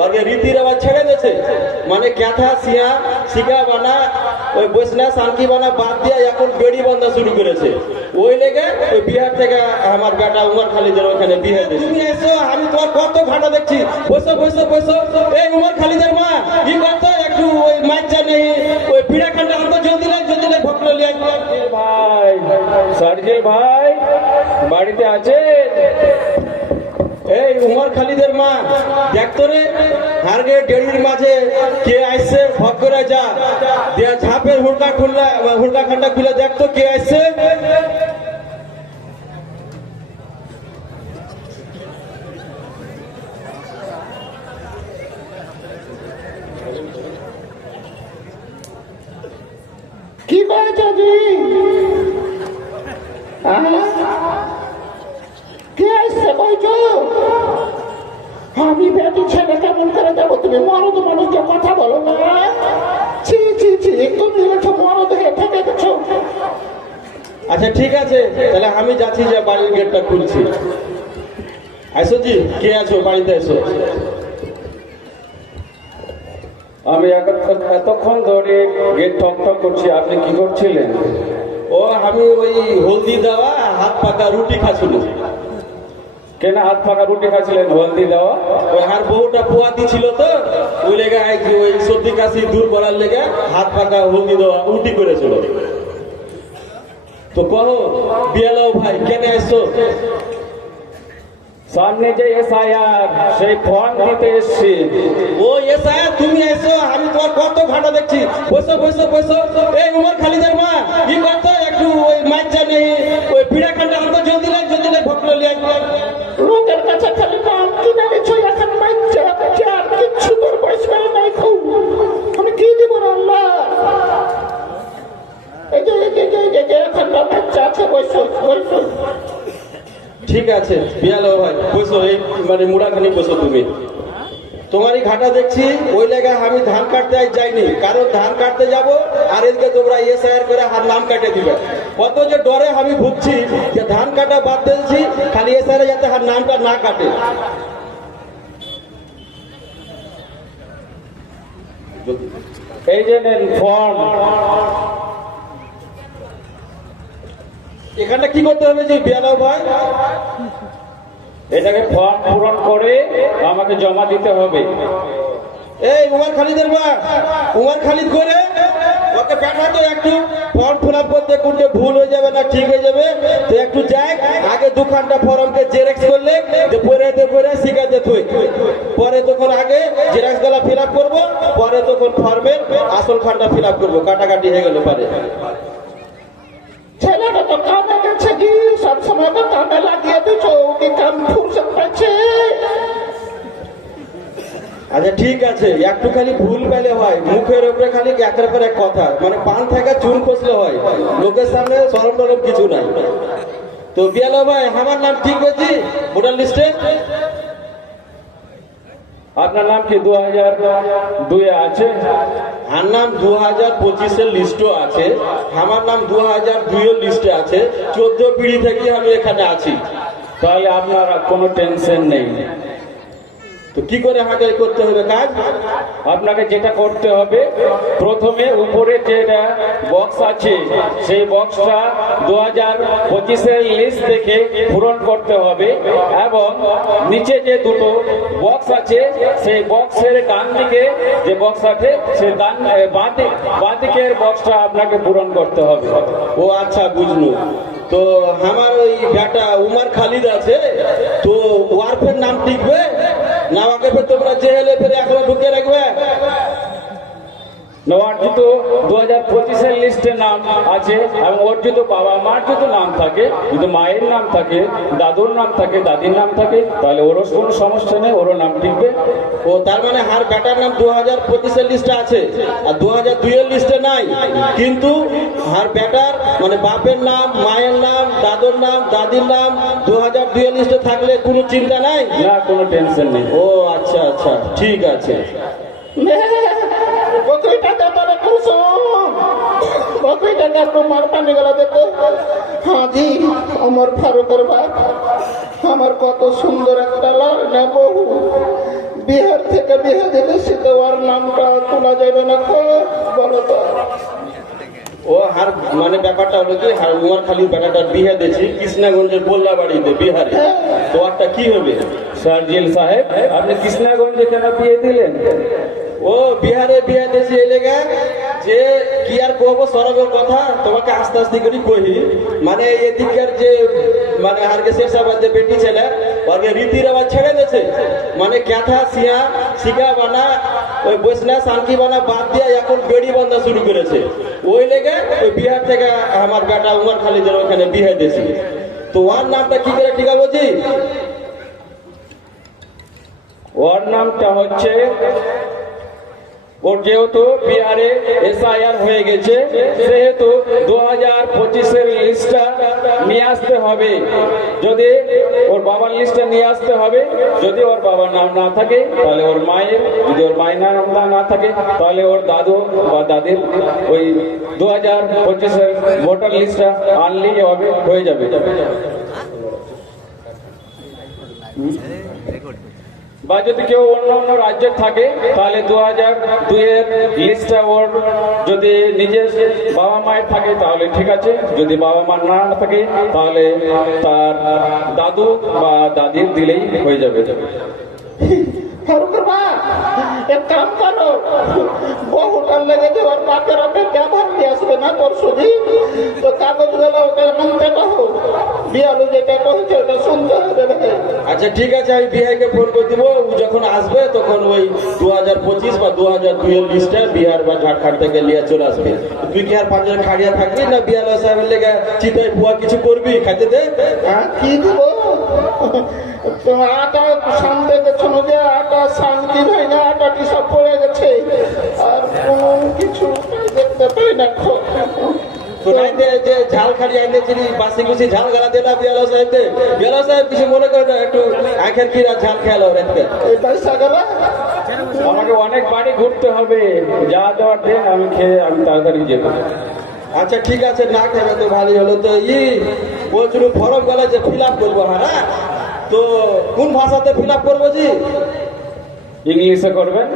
ওকে রীতি রেওয়াজ ছেড়ে দিয়েছে। মানে ক্যাথা সিয়া শিকা বানা ওই বৈষ্ণা শান্তি বানা বাদ দিয়ে এখন বেড়ি বান্ধা শুরু করেছে। ওই লেগে ওই বিহার থেকে আমার বেটা উমর খালিদের ওখানে বিয়ে দিয়েছে তুমি এসো আমি তোমার কত ভাটা দেখছি। বসো বসো বসো। এই উমর খালিদের মা কি করতো একটু ওই মাইচা নেই ওই পিড়া খান্ডা আনতো জলদি লাই জলদি লাই ভক্ত লিয়ে ভাই সার্জিল ভাই বাড়িতে আছে? উমর খালিদের মা। দেখতো রে হারগে ডেড়ির মাঝে কে আসছে ভগ করে যা। দিয়া ঝাপের হুড়কা খুললা, হুড়কা খান্ডা খুলে দেখতো কে আসছে কি করেছ জি কে আসছে কইছো আমি বেটি ছেলে কেমন করে দেবো? তুমি মরদ মানুষকে কথা বলো না। ছি ছি ছি তুমি হচ্ছে মরদ হয়ে থেকে গেছো আচ্ছা ঠিক আছে তাহলে আমি যাচ্ছি যে বাড়ির গেটটা খুলছি। আইসো জি কে আছো বাড়িতে এসো? আমি এত- এতক্ষণ ধরে গেট ঠক ঠক করছি আপনি কি করছিলেন? ও আমি ওই হলদি দেওয়া হাত পাকা রুটি খাচ্ছিল কেন হাত ফাঁকা রুটি খাচ্ছিলেন হলদি দেওয়া? ওই আর বহুটা পোয়াতি ছিল তো ওই লেগে ওই সর্দি কাশি দূর করার লেগে হাত পাকা হলদি দেওয়া উল্টি করেছিল তো কहो বিয়ালাও ভাই কেন এসছো? সামনে যে এসআইআর সেই ফর্ম দিতে এসছি। ও এসা তুমি এসো আমি তোমার কত ভাটা দেখছি। বসো বসো বসো। এই উমর খালিদের মা কি করতো একটু ওই মাইচা নেই ওই পিড়া জলদি লাই জলদি ভক্ত লিয়ে লোকের কাছে খালি নাম কিনে নিচ্ছ এখন বাচ্চা আর কিচ্ছু তোর নাই খুব। আমি কি দিব আল্লাহ? এই যে এই যে এই যে, এখন বাচ্চা আছে বয়স বয়স ঠিক আছে বিয়ালো ভাই বসো এই মানে মুড়াখানি বসো তুমি। তোমারই ঘাটা দেখছি ওই লেগে আমি ধান কাটতে যাইনি। কারণ ধান কাটতে যাব আর এদিকে তোমরা এসআইআর করে হার নাম কাটে দিবে। কত যে ডরে আমি ভুগছি যে ধান কাটা বাদ দিয়েছি খালি এসআইআর যাতে হার নামটা না কাটে। এই যে নেন ফর্ম। এখানটা কি করতে হবে যে বিয়ালো ভাই? এটাকে ফর্ম পূরণ করে আমাকে জমা দিতে হবে। এই, উমার খালিদের মা, উমার খালিদ করে ওকে পাঠাতো একটু ফর্ম ফিল আপ করতে কোনটা ভুল হয়ে যাবে না, ঠিক হয়ে যাবে। তো একটু যাক আগে দুখানটা ফর্মকে জেরক্স করলে, যে পরে পরে শিখাতে থই পরে তখন আগে জেরক্সগুলা ফিল আপ করব, পরে তখন ফর্মের আসল খানটা ফিল আপ করব। কাটাকাটি হয়ে গেল পারে। ছেলেটা তো কামে গেছে কি? সবসময় তো কামে লাগিয়ে দিচ্ছ কি কাম ফুরসত পাচ্ছে আচ্ছা ঠিক আছে। একটু খালি ভুল পেলে হয়। মুখের উপরে খালি একের পর এক কথা। মানে পান থেকে চুন খসলে হয়। লোকের সামনে সরম টরম কিছু নাই। তো বিয়ালো ভাই আমার নাম ঠিক হয়েছি ভোটার লিস্টে? আপনার নাম কি? দু হাজার দুই আছে? আর নাম দু হাজার পঁচিশের লিস্টও আছে। আমার নাম দু হাজার দুইয়ের লিস্টে আছে। চোদ্দ পিড়ি থেকে আমি এখানে আছি। তাই আপনার কোনো টেনশন নেই। তো কি করে হাতে করতে হবে কাজ? আপনাকে যেটা করতে হবে, প্রথমে উপরে যেটা বক্স আছে, সেই বক্সটা দু হাজার পঁচিশের লিস্ট দেখে পূরণ করতে হবে এবং নিচে যে দুটো বক্স আছে, সেই বক্সের ডান দিকে যে বক্স আছে সেই ডান বাঁ বাঁ দিকের বক্সটা আপনাকে পূরণ করতে হবে। ও আচ্ছা বুঝলো। তো আমার ওই বেটা উমার খালিদ আছে, তো ওয়ার্ফের নাম টিকবে? না আমাকে তোমরা জেলে ফেলে এখনও ঢুকে রাখবে। অর্জিত দু হাজার পঁচিশের লিস্টে নাম আছে এবং অর্জিত বাবা মার যদি নাম থাকে যদি মায়ের নাম থাকে দাদুর নাম থাকে দাদির নাম থাকে তাহলে ওরও কোনো সমস্যা নেই ওরও নাম টিকবে। ও তার মানে হার বেটার নাম দু হাজার পঁচিশের লিস্টে আছে আর দু হাজার দুইয়ের লিস্টে নাই। কিন্তু হার বেটার মানে বাপের নাম মায়ের নাম দাদুর নাম দাদির নাম দু হাজার দুইয়ের লিস্টে থাকলে কোনো চিন্তা নাই? না কোনো টেনশন নেই। ও আচ্ছা আচ্ছা ঠিক আছে। বকরিটাকে একটু মার পানি গেলা হাজি আমার ফারুকের বাপ আমার কত সুন্দর একটা লাল না বহু। বিহার থেকে বিয়ে দিলে শীতে ওর নামটা তোলা যাবে না বলো তো। ও হার মানে ব্যাপারটা হলো কি হার উমার খালির বেটাটার বিয়ে দিয়েছি কৃষ্ণাগঞ্জের বল্লা বাড়িতে বিহারে তো একটা কি হবে? সার্জিল সাহেব আপনি কৃষ্ণাগঞ্জে কেন বিয়ে দিলেন? ও বিহারে বিয়ে দিয়েছি এই লেগে। যে কি আর কহবো সরবের কথা, তোমাকে আস্তে আস্তে করে কহি। মানে এদিককার যে মানে হারকে শেরশাবাদ যে বেটি ছেলে ওকে রীতি রেওয়াজ ছেড়ে দিয়েছে। মানে ক্যাথা, সিয়া শিকা বানা, ওই বৈষ্ণা, শান্তি বানা বাদ দিয়ে এখন বেড়ি বান্ধা শুরু করেছে। ওই লেগে ওই বিহার থেকে আমার বেটা উমার খালিদের ওখানে বিয়ে দিয়েছি। তো ওর নামটা কি করে টিকা বলছি ওর নামটা হচ্ছে ওর যেহেতু বিহারে এসআইআর হয়ে গেছে, সেহেতু দু হাজার পঁচিশের লিস্টটা নিয়ে আসতে হবে। যদি ওর বাবার লিস্টটা নিয়ে আসতে হবে, যদি ওর বাবার নাম না থাকে, তাহলে ওর মায়ের, যদি ওর মায়ের নাম না- থাকে, তাহলে ওর দাদু বা দাদির ওই দু হাজার পঁচিশের ভোটার লিস্টটা আনলেই হবে, হয়ে যাবে। বা যদি কেউ অন্য অন্য রাজ্যে থাকে তাহলে দু হাজার দুইয়ের লিস্ট অ্যাওয়ার্ড যদি নিজের বাবা মায়ের থাকে তাহলে ঠিক আছে যদি বাবা মার না থাকে তাহলে তার দাদু বা দাদির দিলেই হয়ে যাবে এক কাম করো। বহুটার লেগে যে ওর বাপের ওকে ব্যবহার দিয়ে আসবে না তোর শুধু তো কাগজ ওকে মানতে কহো। বিয়ালু যেটা কহেছে ওটা শুনতে হবে আচ্ছা ঠিক আছে আমি ফোন করে দিব। ও যখন আসবে তখন ওই দু হাজার পঁচিশ বা দু হাজার দুইয়ের লিস্টে বিহার বা ঝাড়খণ্ড থেকে নিয়ে চলে আসবে। তুই কি আর পাঁচজন খাড়িয়া থাকবি না বিয়াল সাহেবের লেগে চিতায় পুয়া কিছু করবি? খাইতে দে। হ্যাঁ কি দিব? আটা সামনে গেছো যে আটা শান্তি হয় না আটাটি সব পড়ে গেছে? আর কোনো কিছু দেখতে পাই না খো। তো নাইতে যে ঝাল আইতে চিনি বাসি ঝাল গালা বিয়াল সাহেব বিয়াল সাহেব কিছু মনে করে না একটু আখের কিরা ঝাল খেয়াল রাখতে আমাকে অনেক বাড়ি ঘুরতে হবে যা দেওয়ার দেন আমি খেয়ে আমি তাড়াতাড়ি যেতে আচ্ছা ঠিক আছে না খাবে তো ভালোই হলো। তো ই বলছিল ফরম গেলে যে ফিল আপ করব হ্যাঁ তো কোন ভাষাতে ফিল আপ করব জি? ইংলিশে করবেন?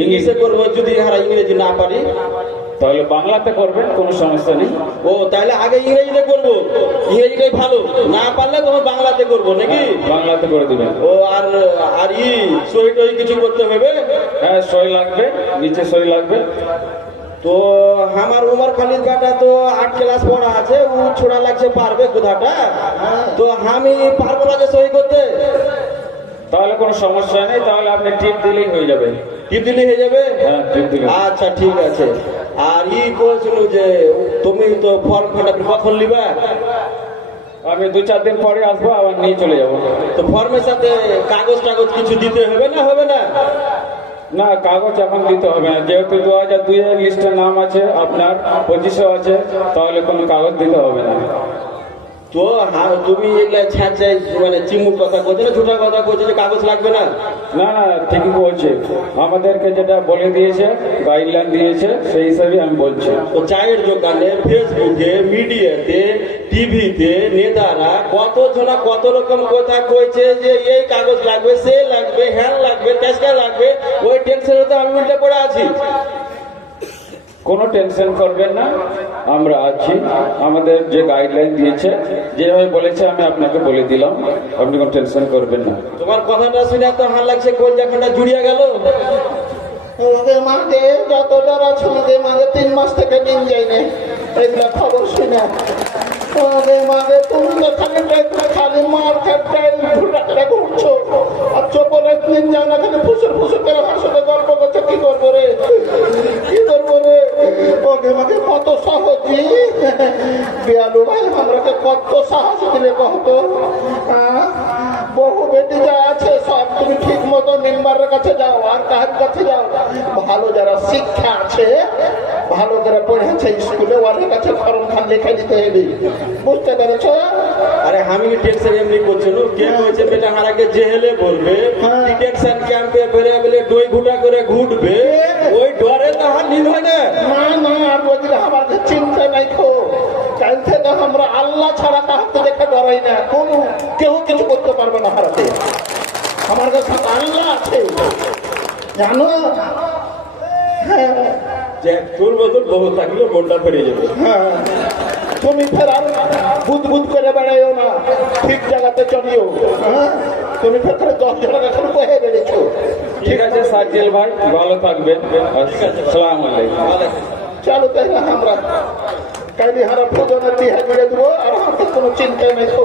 ইংলিশে করব যদি হারা ইংরেজি না পারি। তাহলে বাংলাতে করবেন কোনো সমস্যা নেই। ও তাহলে আগে ইংরেজিতে করব। ইংরেজিটাই ভালো। না পারলে তখন বাংলাতে করব নাকি? বাংলাতে করে দিবেন। ও আর আর ই সই টই কিছু করতে হবে? হ্যাঁ সই লাগবে নিচে সই লাগবে। তো আমার উমর খালিদ বেটা তো আট ক্লাস পড়া আছে ও ছোড়া লাগছে পারবে কোথাটা? তো আমি পারব না যে সই করতে। তাহলে কোনো সমস্যা নেই তাহলে আপনি টিপ দিলেই হয়ে যাবে। টিপ দিলেই হয়ে যাবে? হ্যাঁ টিপ দিলে আচ্ছা ঠিক আছে। আর ই বলছিল যে তুমি তো ফর্ম ফাটা কখন নিবা? আমি দু চার দিন পরে আসব আবার নিয়ে চলে যাব। তো ফর্মের সাথে কাগজ টাগজ কিছু দিতে হবে না হবে না? না, কাগজ এখন দিতে হবে না। যেহেতু দু হাজার দুই হাজার লিস্টের নাম আছে, আপনার পঁচিশও আছে, তাহলে কোনো কাগজ দিতে হবে না। তো হ্যাঁ তুমি এগুলা ছ্যাঁচাই মানে চিমুক কথা করছ না ছোটা কথা করছ যে কাগজ লাগবে না? না না ঠিকই বলছে। আমাদেরকে যেটা বলে দিয়েছে গাইডলাইন দিয়েছে সেই হিসাবে আমি বলছি। তো চায়ের দোকানে ফেসবুকে মিডিয়াতে টিভিতে নেতারা কত জনা কত রকম কথা কইছে যে এই কাগজ লাগবে সে লাগবে হ্যান লাগবে তেসকা লাগবে ওই টেনশনে তো আমি উল্টে পড়ে আছি। কোনো টেনশন করবেন না আমরা আছি। আমাদের যে গাইডলাইন দিয়েছে যেভাবে বলেছে আমি আপনাকে বলে দিলাম। আপনি কোনো টেনশন করবেন না। তোমার কথাটা শুনে তো হার লাগছে কলজাখানটা জুড়িয়ে গেল? মাঝে যত আছে ওদের মাঝে তিন মাস থেকে দিন যায় না এগুলা খবর শুনে। ওদের মাঝে তুমি তো খালি খালি মার খাটতে ঘুরে ঘুরছো। আর চোপরের দিন যায় না খালি ফুসুর ফুসুর করে আমার সাথে গল্প করছ কি করব রে কি করব রে মাকে কত সহজই বিয়ালু ভাই আমরাকে কত সাহস দিলে হ্যাঁ? বহু বেটি যা আছে সব তুমি ঠিক মতো কাছে যাও আর কার কাছে যাও। ভালো যারা শিক্ষা আছে ভালো যারা পড়েছে স্কুলে ওদের কাছে ফর্ম খান লেখা দিতে হবে। বুঝতে পেরেছ? আরে আমি টেনশন এমনি করছি না? কে কইছে বেটা হারাকে জেহেলে বলবে? হ্যাঁ। ডিটেকশন ক্যাম্পে বেরে বেলে ডই ঘুটা করে ঘুটবে। ওই ডরে তো হার নিল হয় না না না আর বলছিল আমার কাছে চিন্তা নাই খো কাল থেকে আমরা আল্লাহ ছাড়া কাহাতে দেখে ডরাই না কোন কেউ কিছু করতে পারবে না হারাতে। আমার কাছে কান জানো? হ্যাঁ। যে তোর মতন বহু থাকলে মনটা ফেরে যাবে। হ্যাঁ। তুমি ফের আর বুধ বুধ করে বেড়াইও না ঠিক জায়গাতে চলিও। হ্যাঁ? তুমি ফের দশ জনের এখন বহে বেড়েছো? ঠিক আছে সাজ্জেল ভাই ভালো থাকবেন। সালাম আলাইকুম। চলো তাহলে আমরা কালি হারা ভোজনের বিহা করে দেবো আর আমাদের কোনো চিন্তা নেই তো